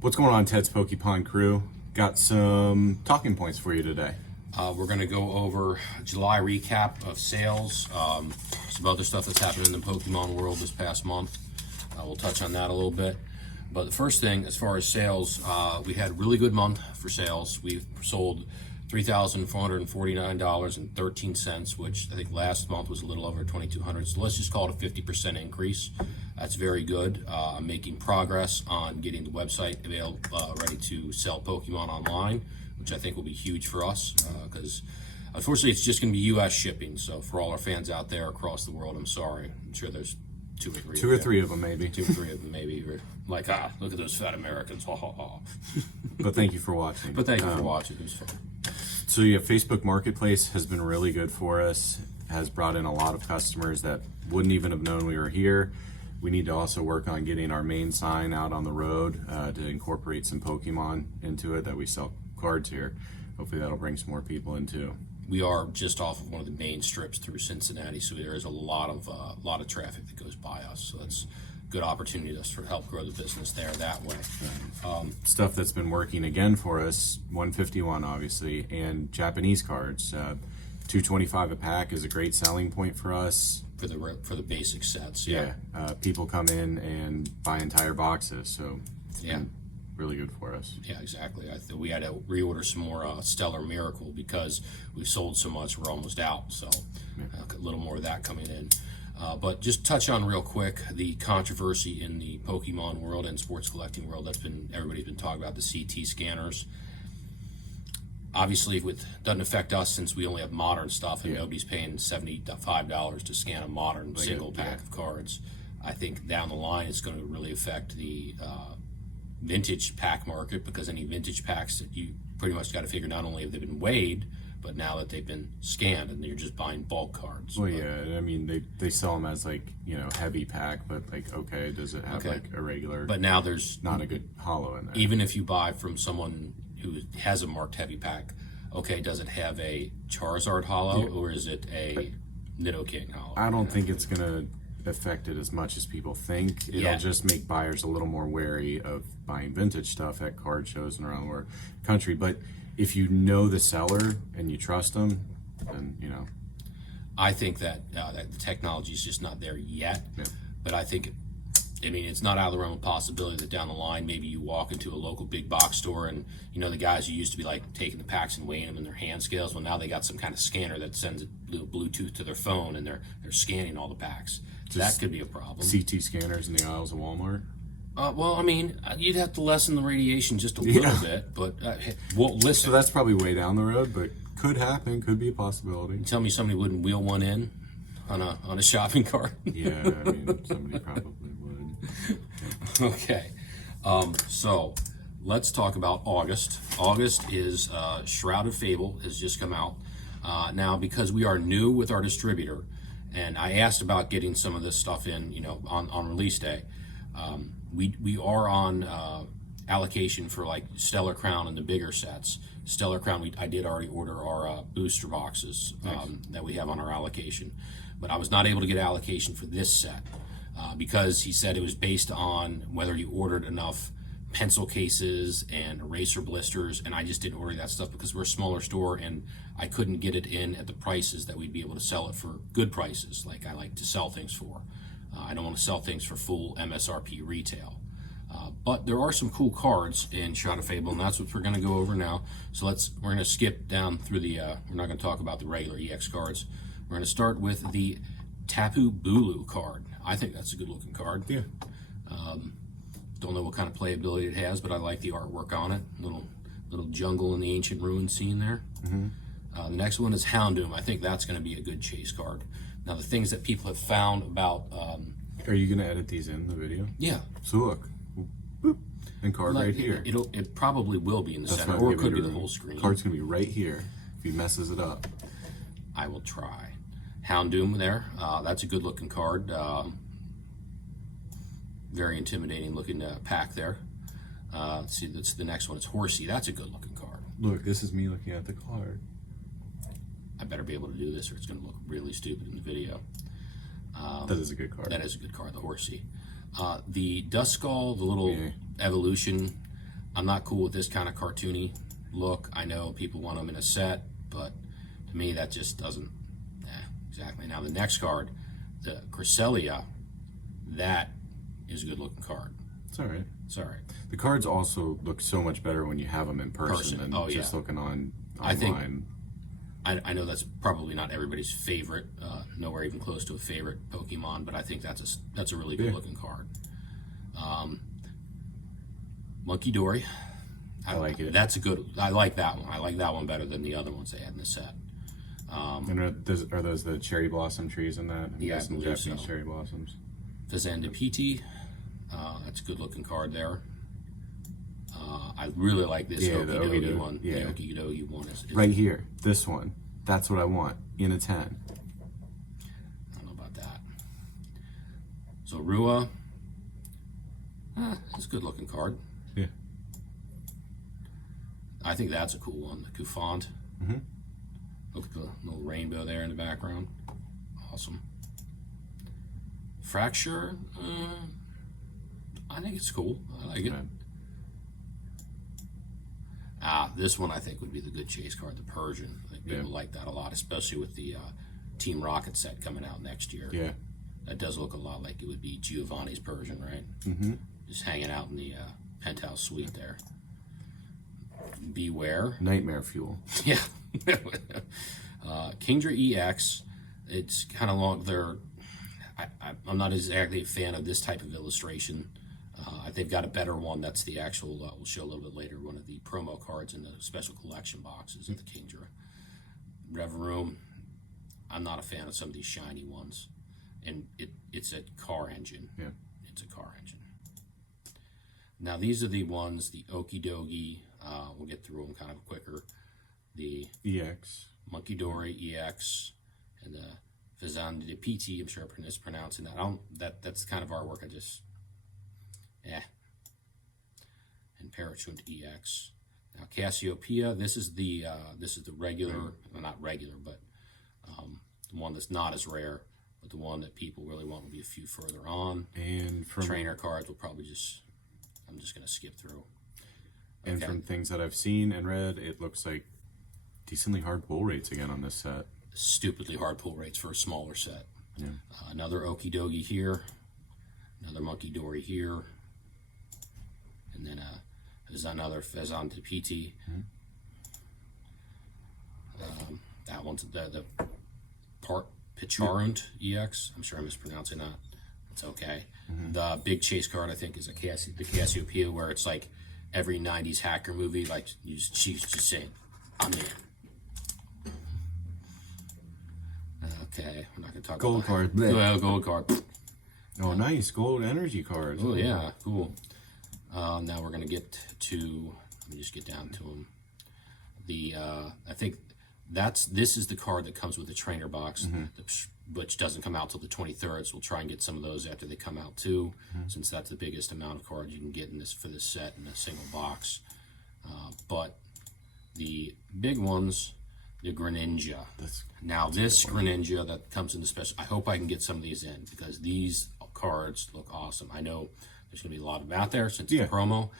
What's going on, Ted's Pokemon crew? Got some talking points for you today. We're going to go over July recap of sales, some other stuff that's happened in the Pokemon world this past month. We'll touch on that a little bit. But the first thing, as far as sales, we had a really good month for sales. We've sold $3,449.13, which I think last month was a little over $2,200. So let's just call it a 50% increase. That's very good. I'm making progress on getting the website ready to sell Pokemon online, which I think will be huge for us because unfortunately it's just going to be U.S. shipping. So for all our fans out there across the world, I'm sorry. I'm sure there's two or three of them maybe. Like, look at those fat Americans. But thank you for watching. But thank you for watching. It was fun. So yeah, Facebook Marketplace has been really good for us. Has brought in a lot of customers that wouldn't even have known we were here. We need to also work on getting our main sign out on the road to incorporate some Pokemon into it, that we sell cards here. Hopefully that'll bring some more people in too. We are just off of one of the main strips through Cincinnati, so there is a lot of traffic that goes by us. So it's a good opportunity to sort of help grow the business there that way. Stuff that's been working again for us, 151 obviously, and Japanese cards. 225 a pack is a great selling point for us. For the basic sets, yeah. People come in and buy entire boxes, so it's been really good for us. Yeah, exactly. We had to reorder some more Stellar Miracle because we've sold so much, we're almost out. So a little more of that coming in. But just touch on real quick the controversy in the Pokemon world and sports collecting world everybody's been talking about, the CT scanners. Obviously, it doesn't affect us since we only have modern stuff and nobody's paying $75 to scan a modern single pack of cards. I think down the line it's going to really affect the vintage pack market, because any vintage packs that you pretty much got to figure, not only have they been weighed, but now that they've been scanned and you're just buying bulk cards. Well, yeah, I mean they sell them as like, heavy pack, but like, okay, does it have like a regular? But now there's not a good hollow in there. Even if you buy from someone who has a marked heavy pack, okay, does it have a Charizard hollow or is it a Nidoking hollow? I don't think it's gonna affect it as much as people think. It'll just make buyers a little more wary of buying vintage stuff at card shows and around the country. But if you know the seller and you trust them, then I think that that the technology is just not there yet. Yeah. But I think it's not out of the realm of possibility that down the line, maybe you walk into a local big box store and, the guys who used to be like taking the packs and weighing them in their hand scales, well, now they got some kind of scanner that sends a little Bluetooth to their phone and they're scanning all the packs. So that could be a problem. CT scanners in the aisles of Walmart? Well, you'd have to lessen the radiation just a little bit, but listen. So that's probably way down the road, but could happen, could be a possibility. You tell me somebody wouldn't wheel one in on a shopping cart? Yeah, somebody probably would. Okay, so let's talk about August. August is Shrouded Fable has just come out. Now, because we are new with our distributor, and I asked about getting some of this stuff in, on release day. We are on allocation for like Stellar Crown and the bigger sets. Stellar Crown, I did already order our booster boxes that we have on our allocation, but I was not able to get allocation for this set. Because he said it was based on whether you ordered enough pencil cases and eraser blisters, and I just didn't order that stuff because we're a smaller store and I couldn't get it in at the prices that we'd be able to sell it for good prices, like I like to sell things for. I don't want to sell things for full MSRP retail. But there are some cool cards in Shrouded Fable, and that's what we're going to go over now. So we're going to skip down through we're not going to talk about the regular EX cards. We're going to start with the Tapu Bulu card. I think that's a good looking card. Yeah. Don't know what kind of playability it has, but I like the artwork on it. Little jungle in the ancient ruin scene there. Mm-hmm. The next one is Houndoom. I think that's going to be a good chase card. Now, the things that people have found about... Are you going to edit these in the video? Yeah. So look. Boop. And card right here. It probably will be in the center, or it could be the whole screen. Card's going to be right here if he messes it up. I will try. Houndoom there. That's a good looking card. Very intimidating looking pack there. Let's see, that's the next one. It's Horsey. That's a good looking card. Look, this is me looking at the card. I better be able to do this or it's going to look really stupid in the video. That is a good card. That is a good card, the Horsey. The Duskull, the little evolution, I'm not cool with this kind of cartoony look. I know people want them in a set, but to me that just doesn't, exactly. Now the next card, the Cresselia, that is a good looking card. It's all right. It's all right. The cards also look so much better when you have them in person than Oh, just yeah. looking on I think- online. I know that's probably not everybody's favorite, nowhere even close to a favorite Pokemon, but I think that's a really good looking card. Monkey Dory. I like it. That's a good. I like that one. I like that one better than the other ones they had in the set. And are those the cherry blossom trees in that? I'm Yeah, I guessing believe Japanese so. cherry blossoms. Fazandipiti. That's a good looking card there. I really like this Yeah, the Okidogi Okidogi, one. yeah. The Okidogi one is Right here, this one. That's what I want in a 10. I don't know about that. So Rua. It's a good looking card. Yeah. I think that's a cool one. The Kufant. Mhm. Look at the little rainbow there in the background. Awesome. Fracture. I think it's cool. I like it. Right. This one I think would be the good chase card, the Persian. I think people like that a lot, especially with the Team Rocket set coming out next year. Yeah. That does look a lot like it would be Giovanni's Persian, right? Mm-hmm. Just hanging out in the penthouse suite there. Beware. Nightmare fuel. Yeah. Kingdra EX, it's kind of long. I'm not exactly a fan of this type of illustration. They've got a better one that's the actual, we'll show a little bit later, one of the promo cards in the special collection boxes of the Kingdra. Reverum, I'm not a fan of some of these shiny ones. And it's a car engine. Yeah. It's a car engine. Now these are the ones, the Okidogi, we'll get through them kind of quicker. The EX. Monkey Dory EX and the Fazandipiti, I'm sure I'm mispronouncing that. That's kind of artwork and Parachunt EX. Now Cassiopeia, this is the regular, well, not regular, but the one that's not as rare, but the one that people really want will be a few further on. And from Trainer cards will probably I'm just going to skip through. And from things that I've seen and read, it looks like decently hard pull rates again on this set. Stupidly hard pull rates for a smaller set. Yeah. Another Okidogi here, another Monkey Dory here, and then there's another Fazandipiti. That one's the Picharunt EX. I'm sure I'm mispronouncing that. It's okay. The big chase card I think is the Cassiopeia, where it's like every 90s hacker movie, like she's just saying, "I'm in." Okay, we're not gonna talk Gold about card. Well, gold card. Oh, nice. Gold energy cards. Oh yeah, cool. Now we're gonna get to. Let me just get down to them. I think this is the card that comes with the trainer box, which doesn't come out till the 23rd. So we'll try and get some of those after they come out too, since that's the biggest amount of cards you can get in this for this set in a single box. But the big ones, the Greninja. Now this Greninja that comes in the special, I hope I can get some of these in because these cards look awesome. I know there's going to be a lot of them out there since it's a promo,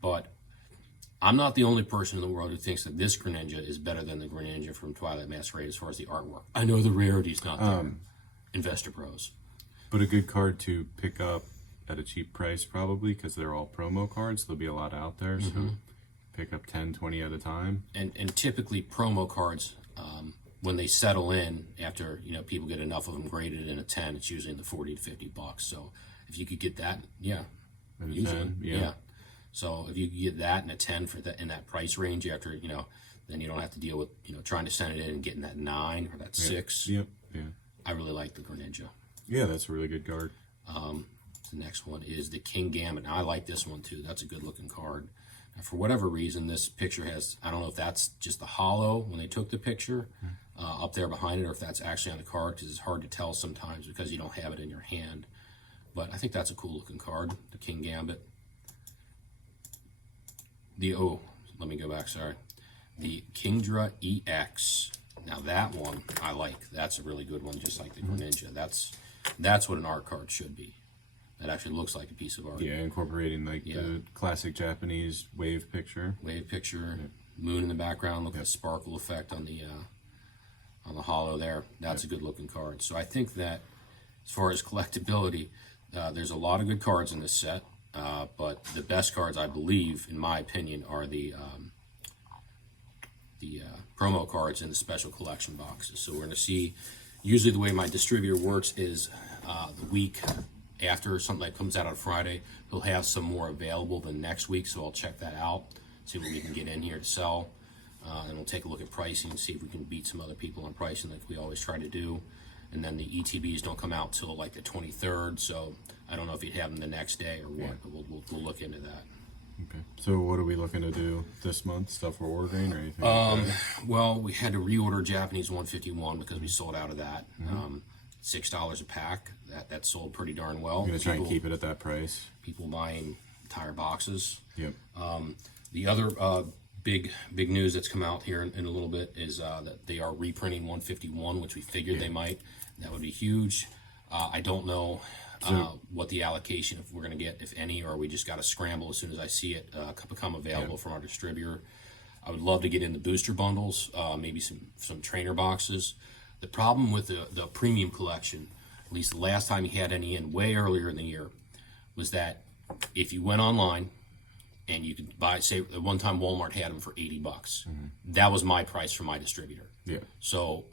but I'm not the only person in the world who thinks that this Greninja is better than the Greninja from Twilight Masquerade as far as the artwork. I know the rarity's not there. Investor Pros. But a good card to pick up at a cheap price probably because they're all promo cards. There'll be a lot out there. So pick up 10, 20 at a time. And typically promo cards, when they settle in after, people get enough of them graded in a 10, it's usually in the 40 to 50 bucks. So if you could get that, usually, 10, yeah. So if you could get that in a 10 for that in that price range after, then you don't have to deal with, trying to send it in and getting that 9 or that 6. Yep. Yeah. I really like the Greninja. Yeah, that's a really good card. The next one is the King Gambit. Now, I like this one too. That's a good looking card. Now, for whatever reason, this picture has, I don't know if that's just the hollow when they took the picture up there behind it, or if that's actually on the card, because it's hard to tell sometimes because you don't have it in your hand. But I think that's a cool looking card, the King Gambit. Let me go back, sorry. The Kingdra EX. Now that one I like. That's a really good one, just like the Greninja. That's what an art card should be. That actually looks like a piece of art. Yeah, incorporating like the classic Japanese wave picture. Wave picture, moon in the background. Look at the sparkle effect on the hollow there. That's a good looking card. So I think that as far as collectability, there's a lot of good cards in this set. But the best cards, I believe, in my opinion, are the promo cards in the special collection boxes. So we're going to see, usually the way my distributor works is the week after something that comes out on Friday, he'll have some more available than next week, so I'll check that out, see what we can get in here to sell, and we'll take a look at pricing and see if we can beat some other people on pricing like we always try to do. And then the ETBs don't come out till like the 23rd, so I don't know if you'd have them the next day or what, but we'll look into that. Okay. So what are we looking to do this month? Stuff we're ordering or anything? Like that? Well, we had to reorder Japanese 151 because we sold out of that. $6 a pack. That sold pretty darn well. You're gonna try and keep it at that price. People buying entire boxes. Yep. The other big news that's come out here in a little bit is that they are reprinting 151, which we figured they might. That would be huge. I don't know what the allocation, if we're going to get, if any, or we just got to scramble as soon as I see it become available from our distributor. I would love to get in the booster bundles, maybe some trainer boxes. The problem with the premium collection, at least the last time you had any in way earlier in the year, was that if you went online and you could buy, say at one time Walmart had them for $80. That was my price for my distributor. Yeah. So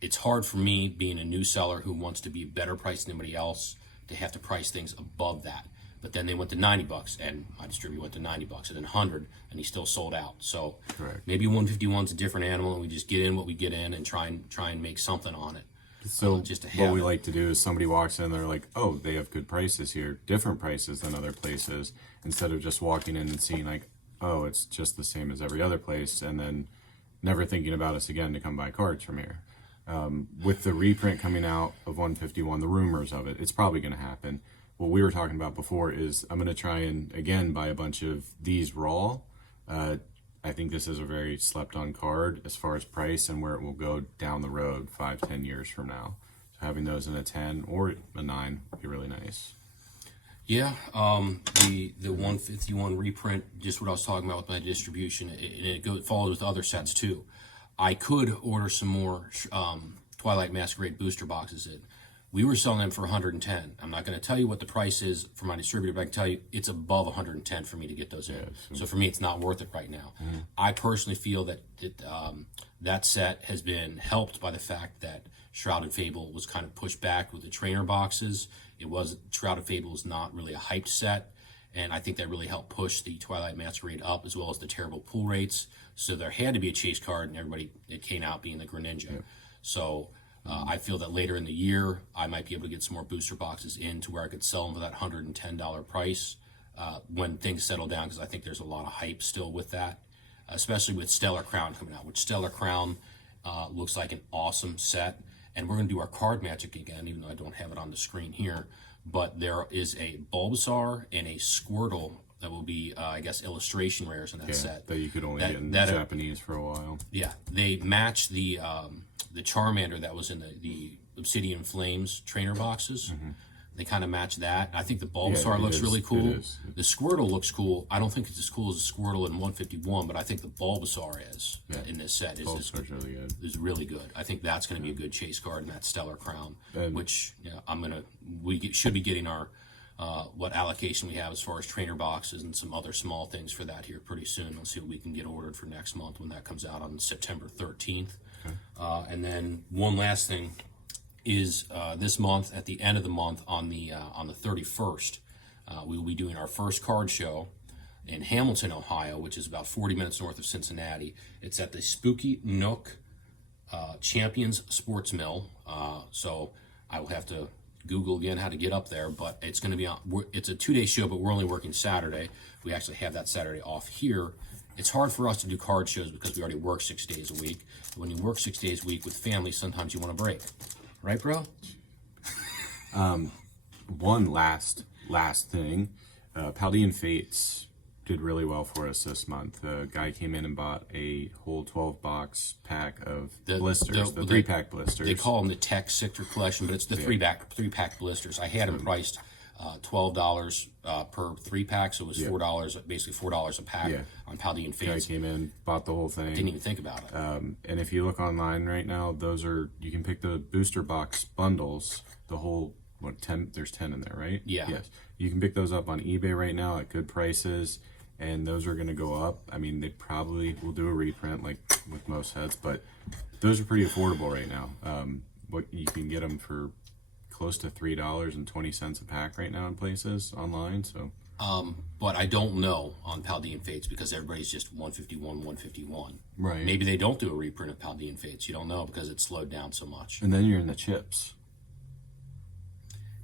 it's hard for me, being a new seller who wants to be better priced than anybody else, to have to price things above that. But then they went to $90, and my distributor went to $90, and then 100, and he still sold out. So maybe 151's a different animal, and we just get in what we get in and try and make something on it. So just to what have we it. like to do is somebody walks in, they're like, oh, they have good prices here, different prices than other places, instead of just walking in and seeing like, oh, it's just the same as every other place, and then never thinking about us again to come buy cards from here. With the reprint coming out of 151, the rumors of it, it's probably going to happen. What we were talking about before is I'm going to try and, again, buy a bunch of these raw. I think this is a very slept on card as far as price and where it will go down the road 5-10 years from now. So having those in a 10 or a 9 would be really nice. Yeah, the 151 reprint, just what I was talking about with my distribution, and it follows with other sets too. I could order some more Twilight Masquerade booster boxes in. We were selling them for 110. I'm not going to tell you what the price is for my distributor, but I can tell you it's above 110 for me to get those in. So for me, it's not worth it right now. I personally feel that that set has been helped by the fact that Shrouded Fable was kind of pushed back with the trainer boxes. Shrouded Fable is not really a hyped set, and I think that really helped push the Twilight Masquerade up, as well as the terrible pull rates. So there had to be a chase card, and it came out being the Greninja. So I feel that later in the year, I might be able to get some more booster boxes in to where I could sell them for that $110 price when things settle down, because I think there's a lot of hype still with that, especially with Stellar Crown coming out, which Stellar Crown looks like an awesome set. And we're going to do our card magic again, even though I don't have it on the screen here. But there is a Bulbasaur and a Squirtle that will be, I guess, illustration rares in that set. That you could only get in Japanese for a while. Yeah, they match the Charmander that was in the Obsidian Flames trainer boxes. They kind of match that. I think the Bulbasaur looks really cool. The Squirtle looks cool. I don't think it's as cool as the Squirtle in 151, but I think the Bulbasaur is in this set. Bulbasaur's really good. Is really good. I think that's going to be a good chase card in that Stellar Crown, which we should be getting our what allocation we have as far as trainer boxes and some other small things for that here pretty soon. Let's see what we can get ordered for next month when that comes out on September 13th. And then one last thing is this month, at the end of the month, on the 31st, we will be doing our first card show in Hamilton, Ohio, which is about 40 minutes north of Cincinnati. It's at the Spooky Nook Champions Sports Mill. So I will have to Google again how to get up there, but it's going to be it's a 2-day show, but we're only working Saturday. We actually have that Saturday off here. It's hard for us to do card shows because we already work 6 days a week. When you work 6 days a week with family, sometimes you want a break. Right, bro? One last thing. Paldean Fates did really well for us this month. The guy came in and bought a whole 12-box pack of blisters, the 3-pack blisters. They call them the Tech Sector Collection, but it's the 3-pack blisters. I had them priced $12 per 3-pack, so it was $4, basically $4 a pack Yeah. on Paldean Guy Fates. came in, bought the whole thing. Didn't even think about it. And if you look online right now, you can pick the booster box bundles, the whole, 10, there's 10 in there, right? Yeah. Yes. You can pick those up on eBay right now at good prices, and those are going to go up. I mean, they probably will do a reprint like with most sets, but those are pretty affordable right now. What you can get them for close to $3.20 a pack right now in places online, so. But I don't know on Paldean Fates because everybody's just 151, 151. Right. Maybe they don't do a reprint of Paldean Fates. You don't know because it's slowed down so much. And then you're in the chips.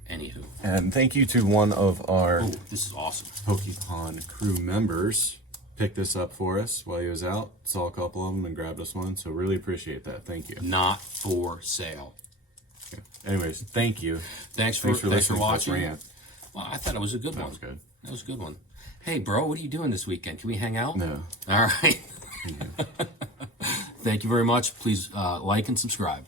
Anywho. And thank you to one of our Oh, this is awesome. Pokemon crew members. Picked this up for us while he was out. Saw a couple of them and grabbed us one. So really appreciate that. Thank you. Not for sale. Okay. Anyways, thank you. Thanks for listening to this watching. rant. Well, I thought it was a good one. That was good. That was a good one. Hey, bro, what are you doing this weekend? Can we hang out? No. All right. Thank you very much. Please like and subscribe.